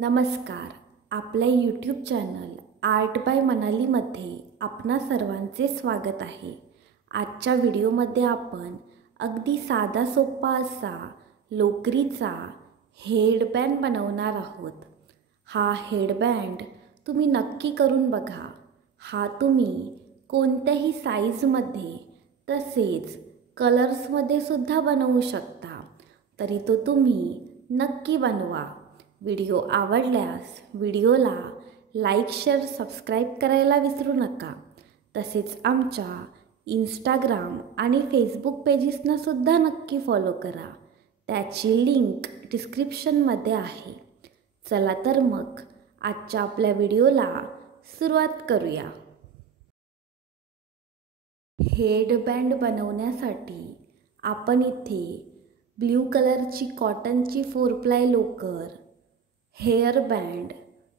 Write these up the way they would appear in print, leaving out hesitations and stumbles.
नमस्कार. आपल्या YouTube channel art bye मनालीमध्ये आपणा सर्वांचे स्वागत आहे. आजच्या व्हिडिओमध्ये आपण अगदी साधा सोपा असा लोकरीचा हेडबँड बनवणार आहोत. हा हेडबँड तुम्ही नक्की करून बघा. हा तुम्ही कोणत्याही साईजमध्ये तसेच कलर्समध्ये सुद्धा बनवू शकता. तरी तो तुम्ही नक्की बनवा. व्हिडिओ आवडल्यास व्हिडिओला लाईक, शेअर, सबस्क्राईब करायला विसरू नका. तसेच आमच्या इंस्टाग्राम आणि फेसबुक पेजेसनासुद्धा नक्की फॉलो करा. त्याची लिंक डिस्क्रिप्शनमध्ये आहे. चला तर मग आजच्या आपल्या व्हिडिओला सुरुवात करूया. हेडबँड बनवण्यासाठी आपण इथे ब्ल्यू कलरची कॉटनची 4 प्लाय लोकर, हेअर बँड,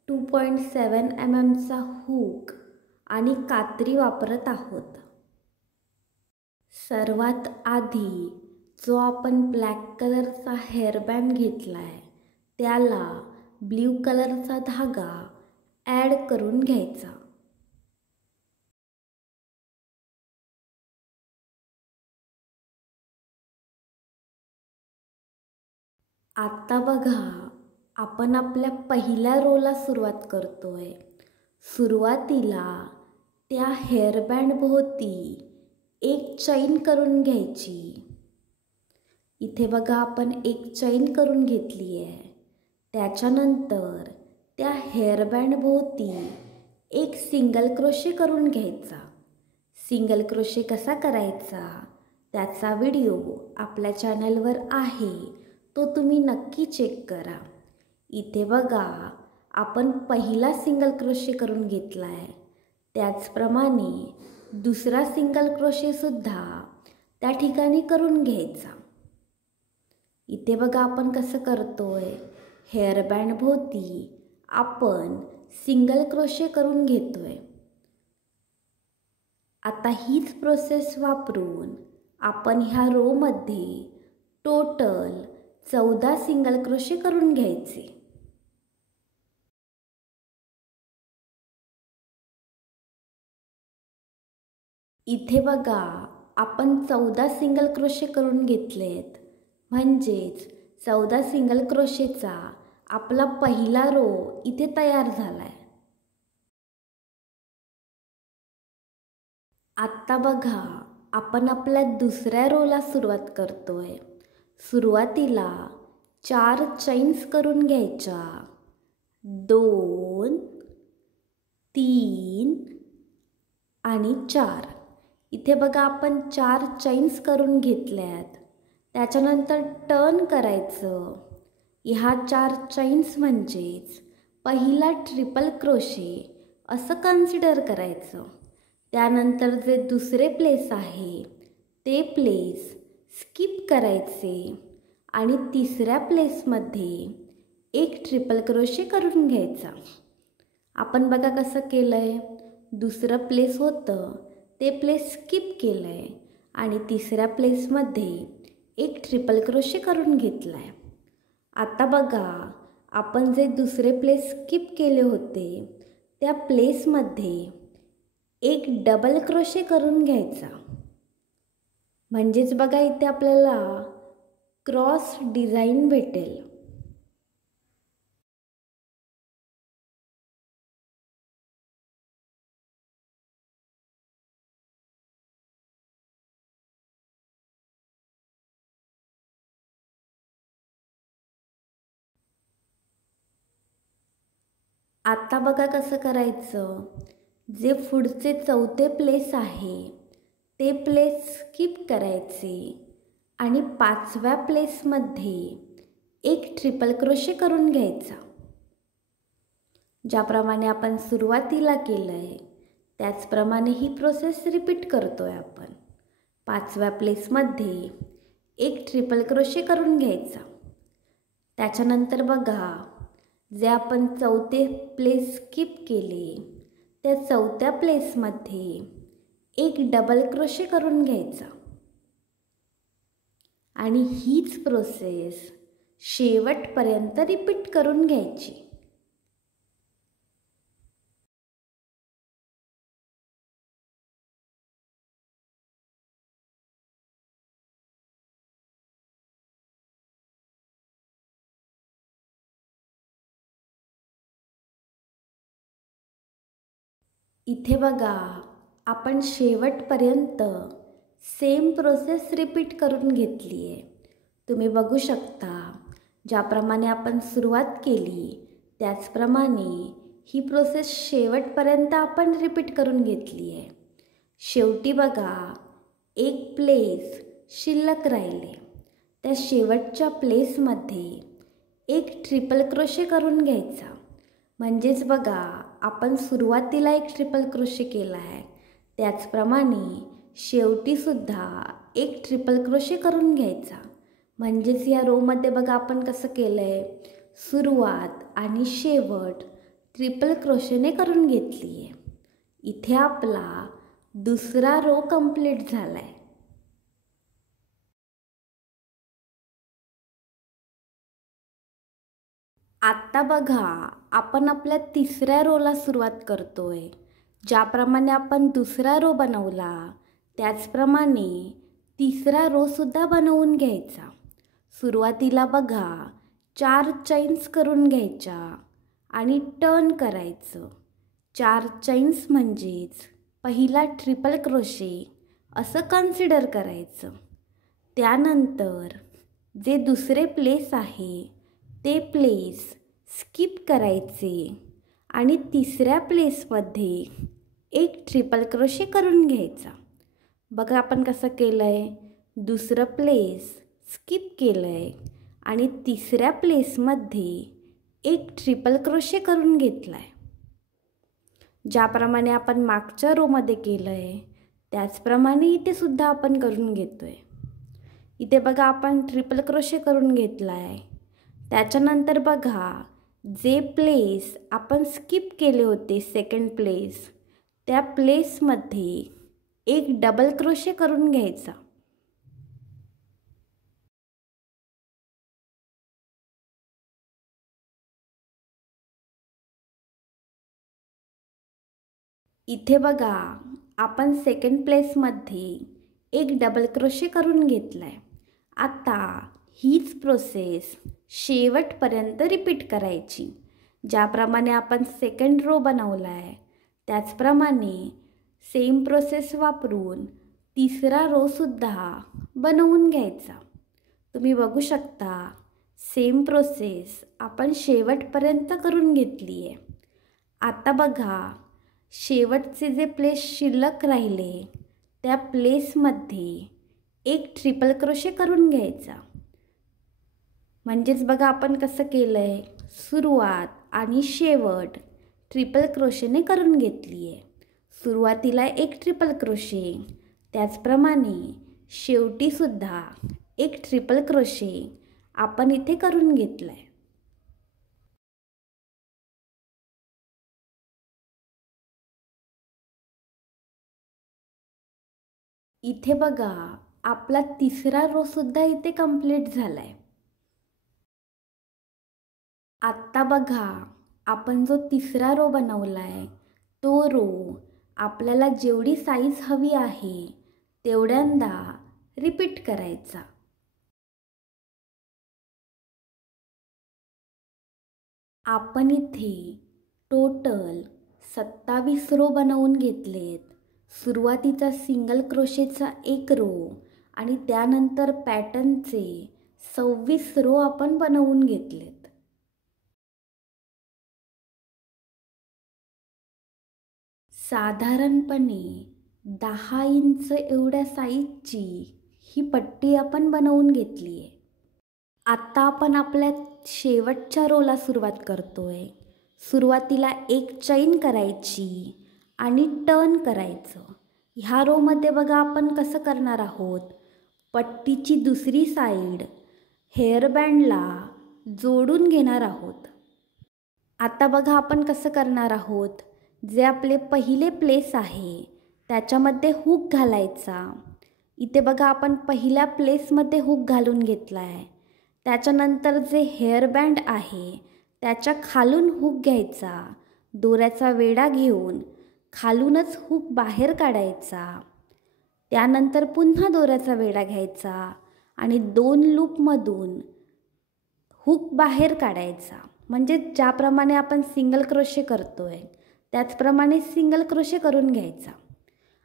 2.7 mm चा हुक आणि कात्री वापरत आहोत. सर्वात आधी जो आपण ब्लॅक कलरचा हेअरबँड घेतलाय त्याला ब्ल्यू कलरचा धागा ॲड करून घ्यायचा. आता बघा, आपण आपल्या पहिल्या रोला सुरुवात करतोय. सुरुवातीला त्या हेअरबँड भोवती एक चैन करून घ्यायची. इथे बघा, आपण एक चैन करून घेतली आहे. त्याच्यानंतर त्या हेअरबँड भोवती एक सिंगल क्रोशे करून घ्यायचा. सिंगल क्रोशे कसा करायचा त्याचा व्हिडिओ आपल्या चॅनलवर आहे, तो तुम्ही नक्की चेक करा. इथे बघा, आपण पहिला सिंगल क्रोशे करून घेतला आहे. त्याचप्रमाणे दुसरा सिंगल क्रोशेसुद्धा त्या ठिकाणी करून घ्यायचा. इथे बघा, आपण कसं करतोय. हेअरबँड भोवती आपण सिंगल क्रोशे करून घेतोय. आता हीच प्रोसेस वापरून आपण ह्या रोमध्ये टोटल 14 सिंगल क्रोशे करून घ्यायचे. इथे बघा, आपण 14 सिंगल क्रोशे करून घेतलेत. म्हणजेच 14 सिंगल क्रोशेचा आपला पहिला रो इथे तयार झालाय. आत्ता बघा, आपण आपल्या दुसऱ्या रोला सुरुवात करतोय. सुरुवातीला 4 चैन्स करून घ्यायच्या. 2, 3 आणि 4. इथे बघा, आपण 4 चैन्स करून घेतल्यात. त्याच्यानंतर टर्न करायचं. ह्या 4 चैन्स म्हणजेच पहिला ट्रिपल क्रोशे असं कन्सिडर करायचं. त्यानंतर जे दुसरे प्लेस आहे ते प्लेस स्किप करायचे आणि तिसऱ्या प्लेसमध्ये एक ट्रिपल क्रोशे करून घ्यायचा. आपण बघा कसं केलं आहे. दुसरं प्लेस होतं ते प्लेस स्किप केलं आहे आणि तिसऱ्या प्लेसमध्ये एक ट्रिपल क्रोशे करून घेतला आहे. आता बघा, आपण जे दुसरे प्लेस स्किप केले होते त्या प्लेसमध्ये एक डबल क्रोशे करून घ्यायचा. म्हणजेच बघा, इथे आपल्याला क्रॉस डिझाईन भेटेल. आता बघा कसं करायचं. जे पुढचे चौथे प्लेस आहे ते प्लेस स्किप करायचे आणि 5व्या प्लेसमध्ये एक ट्रिपल क्रोशे करून घ्यायचा. ज्याप्रमाणे आपण सुरुवातीला केलं आहे त्याचप्रमाणे ही प्रोसेस रिपीट करतोय आपण. 5व्या प्लेसमध्ये एक ट्रिपल क्रोशे करून घ्यायचा. त्याच्यानंतर बघा, जे आपण चौथे प्लेस स्किप केले त्या चौथ्या प्लेसमध्ये एक डबल क्रोशे करून घ्यायचा आणि हीच प्रोसेस शेवटपर्यंत रिपीट करून घ्यायची. इथे बघा आपण शेवटपर्यंत सेम प्रोसेस रिपीट करून घेतली आहे. तुम्ही बघू शकता ज्याप्रमाणे आपण सुरुवात केली त्याचप्रमाणे ही प्रोसेस शेवटपर्यंत आपण रिपीट करून घेतली आहे. शेवटी बघा एक प्लेस शिल्लक राहिले. त्या शेवटच्या प्लेसमध्ये एक ट्रिपल क्रोशे करून घ्यायचा. म्हणजेच बघा आपण सुरुवातीला एक ट्रिपल क्रोशे केला आहे त्याचप्रमाणे शेवटीसुद्धा एक ट्रिपल क्रोशे करून घ्यायचा. म्हणजेच या रोमध्ये बघा आपण कसं केलं आहे, सुरुवात आणि शेवट ट्रिपल क्रोशेने करून घेतली आहे. इथे आपला दुसरा रो कंप्लीट झाला आहे. आत्ता बघा आपण आपल्या तिसऱ्या रोला सुरुवात करतोय. ज्याप्रमाणे आपण दुसरा रो बनवला त्याचप्रमाणे तिसरा रोसुद्धा बनवून घ्यायचा. सुरुवातीला बघा 4 चैन्स करून घ्यायच्या आणि टर्न करायचं. 4 चैन्स म्हणजेच पहिला ट्रिपल क्रोशे असं कन्सिडर करायचं. त्यानंतर जे दुसरे प्लेस आहे ते प्लेस स्किप करायचे आणि तिसऱ्या प्लेसमध्ये एक ट्रिपल क्रोशे करून घ्यायचा. बघा आपण कसं केलं आहे, दुसरं प्लेस स्किप केलं आहे आणि तिसऱ्या प्लेसमध्ये एक ट्रिपल क्रोशे करून घेतला आहे. ज्याप्रमाणे आपण मागच्या रोमध्ये केलं आहे त्याचप्रमाणे इथेसुद्धा आपण करून घेतो आहे. इथे बघा आपण ट्रिपल क्रोशे करून घेतला आहे. त्याच्यानंतर बघा जे प्लेस आपण स्किप केले होते सेकंड प्लेस त्या प्लेसमध्ये एक डबल क्रोशे करून घ्यायचा. इथे बघा आपण सेकंड प्लेसमध्ये एक डबल क्रोशे करून घेतला आहे. आता हीच प्रोसेस शेवटपर्यंत रिपीट करायची. ज्याप्रमाणे आपण सेकंड रो बनवला आहे त्याचप्रमाणे सेम प्रोसेस वापरून तिसरा रोसुद्धा बनवून घ्यायचा. तुम्ही बघू शकता सेम प्रोसेस आपण शेवटपर्यंत करून घेतली आहे. आता बघा शेवटचे जे प्लेस शिल्लक राहिले त्या प्लेसमध्ये एक ट्रिपल क्रोशे करून घ्यायचा. म्हणजेच बघा आपण कसं केलं आहे, सुरुवात आणि शेवट ट्रिपल क्रोशेने करून घेतली आहे. सुरुवातीला एक ट्रिपल क्रोशे त्याचप्रमाणे शेवटीसुद्धा एक ट्रिपल क्रोशे आपण इथे करून घेतला आहे. इथे बघा आपला तिसरा रोसुद्धा इथे कंप्लीट झाला आहे. आत्ता बघा आपण जो तिसरा रो बनवला आहे तो रो आपल्याला जेवढी साईज हवी आहे तेवढ्यांदा रिपीट करायचा. आपण इथे टोटल 27 रो बनवून घेतलेत. सुरुवातीचा सिंगल क्रोशेचा एक रो आणि त्यानंतर पॅटर्नचे 26 रो आपण बनवून घेतलेत. साधारणपणे 10 इंच एवढ्या साईजची ही पट्टी आपण बनवून घेतली आहे. आत्ता आपण आपल्या शेवटच्या रोला सुरुवात करतोय. सुरुवातीला एक चैन करायची आणि टर्न करायचं. ह्या रोमध्ये बघा आपण कसं करणार आहोत, पट्टीची दुसरी साईड हेअरबँडला जोडून घेणार आहोत. आता बघा आपण कसं करणार आहोत, जे आपले पहिले प्लेस आहे त्याच्यामध्ये हुक घालायचा. इथे बघा आपण पहिल्या प्लेसमध्ये हुक घालून घेतला आहे. त्याच्यानंतर जे हेअरबँड आहे त्याच्या खालून हुक घ्यायचा. दोऱ्याचा वेढा घेऊन खालूनच हुक बाहेर काढायचा. त्यानंतर पुन्हा दोऱ्याचा वेढा घ्यायचा आणि 2 लूपमधून हुक बाहेर काढायचा. म्हणजे ज्याप्रमाणे आपण सिंगल क्रोशे करतोय त्याचप्रमाणे सिंगल क्रोशे करून घ्यायचा.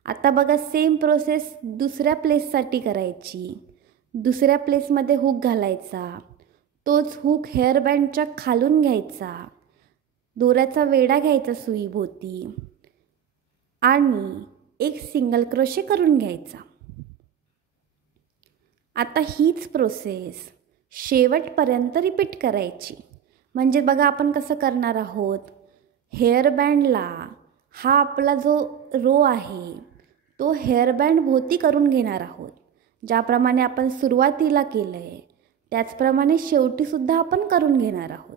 आता बघा सेम प्रोसेस दुसऱ्या प्लेससाठी करायची. दुसऱ्या प्लेसमध्ये हुक घालायचा. तोच हुक हेअरबँडच्या खालून घ्यायचा. दोऱ्याचा वेढा घ्यायचा सुईभोवती आणि एक सिंगल क्रोशे करून घ्यायचा. आता हीच प्रोसेस शेवटपर्यंत रिपीट करायची. म्हणजे बघा आपण कसं करणार आहोत. हेअरबँडला हा आपला जो रो आहे तो हेअरबँड भोवती करून घेणार आहोत. ज्याप्रमाणे आपण सुरुवातीला केलं आहे त्याचप्रमाणे शेवटीसुद्धा आपण करून घेणार आहोत.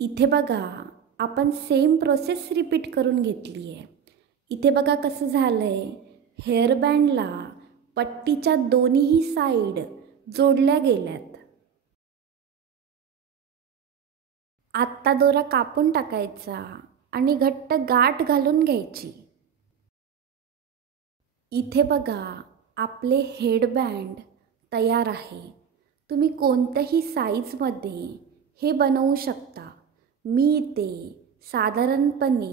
इथे बघा आपण सेम प्रोसेस रिपीट करून घेतली आहे. इथे बघा कसं झालं आहे. हेअरबँडला पट्टीच्या दोन्हीही साईड जोडल्या गेल्यात. आत्ता दोरा कापून टाकायचा आणि घट्ट गाठ घालून घ्यायची. इथे बघा आपले हेडबँड तयार आहे. तुम्ही कोणत्याही साईजमध्ये हे बनवू शकता. मी इथे साधारणपणे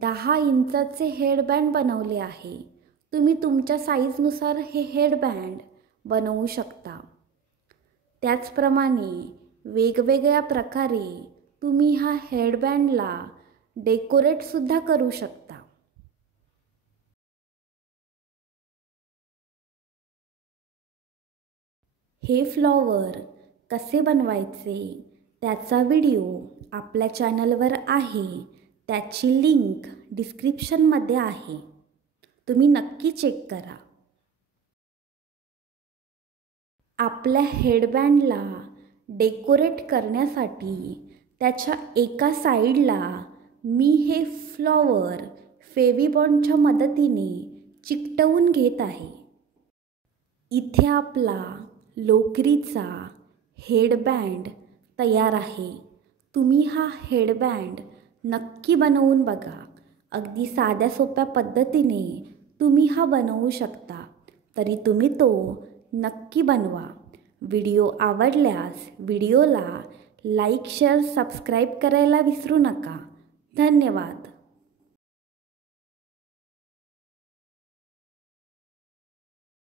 10 इंचाचे हेडबँड बनवले आहे. तुम्ही तुमच्या साईजनुसार हे हेडबँड बनवू शकता. त्याचप्रमाणे वेगवेगळ्या प्रकारे तुम्ही हा हेडबँडला डेकोरेटसुद्धा करू शकता. हे फ्लॉवर कसे बनवायचे त्याचा व्हिडिओ आपल्या चॅनलवर आहे. त्याची लिंक डिस्क्रिप्शनमध्ये आहे. तुम्ही नक्की चेक करा. आपल्या हेडबँडला डेकोरेट करण्यासाठी त्याच्या एका साईडला मी हे फ्लॉवर फेविबॉन्डच्या मदतीने चिकटवून घेत आहे. इथे आपला लोकरीचा हेडबँड तयार आहे. तुम्ही हा हेडबँड नक्की बनवून बघा. अगदी साध्या सोप्या पद्धतीने तुम्ही हा बनवू शकता. तरी तुम्ही तो नक्की बनवा. व्हिडिओ आवडल्यास व्हिडिओला लाईक, शेअर, सबस्क्राईब करायला विसरू नका. धन्यवाद.